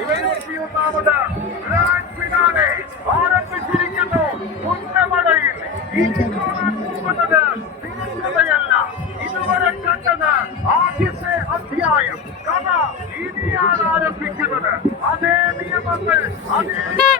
ഇരുപത്തിയൊന്നാമത് grand finale ആരംഭിച്ചിരിക്കുന്നു ഉന്നമടയിൽ ഇനി കാണാൻ പോകുന്നത് വിരുദ്ധതയല്ല ഇതുവരെ കണ്ടത് ആദ്യത്തെ അധ്യായം കഥ ഇനിയാണ് ആരംഭിക്കുന്നത് അതേ നിയമങ്ങൾ അതേ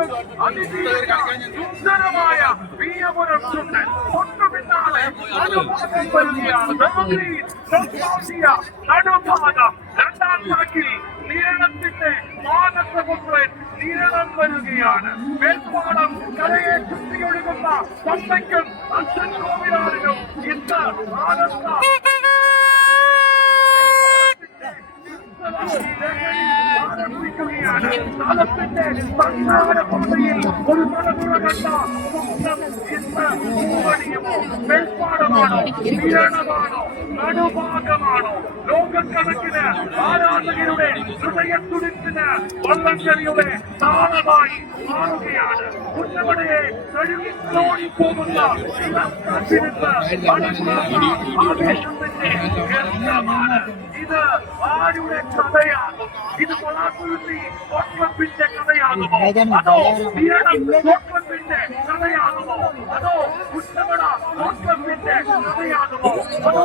തിരുവാളിലേക്ക് പിറന്നു വീണ വീരപുരം പോലും അതിജീവിച്ച സുന്ദരമായ വീരപുരം ചുണ്ട് തൊട്ടു പിന്നാലെ നടുഭാഗം. രണ്ടാം ട്രാക്കിൽ നീരണത്തിന്റെ മാനസപുത്രൻ നീരണം വരികയാണ്. മേൽപ്പാടം കരയെ ചുറ്റിയൊഴുകുന്ന തത്തയ്ക്കും അച്ഛൻ കോവിലാറിനും ഇന്ന് ആനന്ദ ಮೆಲ್ಪಾಡಬಾರದು ಮೀರಣಬಾರದು നടുഭാഗമാണോ ലോകക്കണക്കിന് ആരാധകരുടെ ഹൃദയത്തുടിപ്പിന് വള്ളംകളിയുടെ താളമായി മാറുകയാണ്. ഉന്നവടയെ കഴുകിത്തോടി പോകുന്ന ഇളം കാത്തിരുന്ന് അടുത്ത ആവേശത്തിന്റെ കേന്ദ്രമാണ്. ഇത് ആരുടെ കഥയാകും ഇത് കൊളാക്കുരുത്തി കോട്ടപ്പിന്റെ കഥയാകുമോ? അതോ കോട്ടപ്പിന്റെ കഥയാകുമോ? അതോ ഉന്നമട കോട്ടപ്പിന്റെ കഥയാകുമോ? അതോ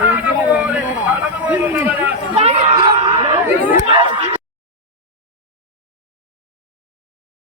Thank you.